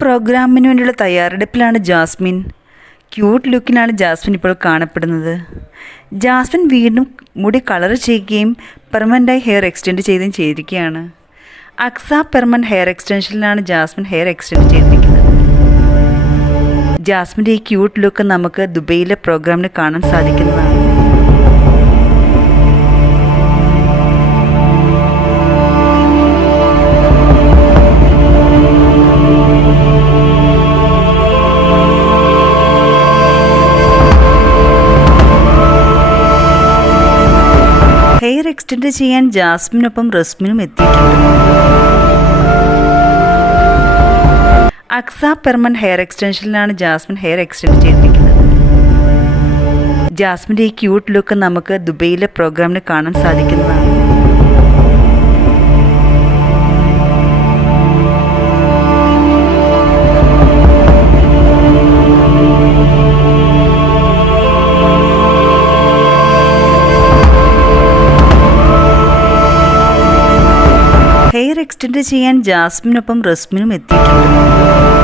പ്രോഗ്രാമിന് വേണ്ടിയുള്ള തയ്യാറെടുപ്പിലാണ് ജാസ്മിൻ. ക്യൂട്ട് ലുക്കിനാണ് ജാസ്മിൻ ഇപ്പോൾ കാണപ്പെടുന്നത്. ജാസ്മിൻ വീണ്ടും മുടി കളർ ചെയ്യുകയും പെർമനന്റായി ഹെയർ എക്സ്റ്റെൻഡ് ചെയ്യുകയും ചെയ്തിരിക്കുകയാണ്. അക്സ പെർമനന്റ് ഹെയർ എക്സ്റ്റൻഷനിലാണ് ജാസ്മിൻ ഹെയർ എക്സ്റ്റെൻഡ് ചെയ്തിരിക്കുന്നത്. ജാസ്മിന്റെ ഈ ക്യൂട്ട് ലുക്ക് നമുക്ക് ദുബൈയിലെ പ്രോഗ്രാമിന് കാണാൻ സാധിക്കുന്നതാണ്. എക്സ്റ്റെൻഡ് ചെയ്യാൻ ജാസ്മിനൊപ്പം റസ്മിനും എത്തിയിട്ടുണ്ട്. അക്സ പെർമൻ ഹെയർ എക്സ്റ്റൻഷനിലാണ് ജാസ്മിൻ ഹെയർ എക്സ്റ്റെൻഡ് ചെയ്തിരിക്കുന്നത്. ജാസ്മിന്റെ ഈ ക്യൂട്ട് ലുക്ക് നമുക്ക് ദുബൈയിലെ പ്രോഗ്രാമിന് കാണാൻ സാധിക്കുന്നതാണ്. എക്സ്റ്റെൻഡ് ചെയ്യാൻ ജാസ്മിനൊപ്പം റസ്മിനും എത്തിയിട്ടുണ്ട്.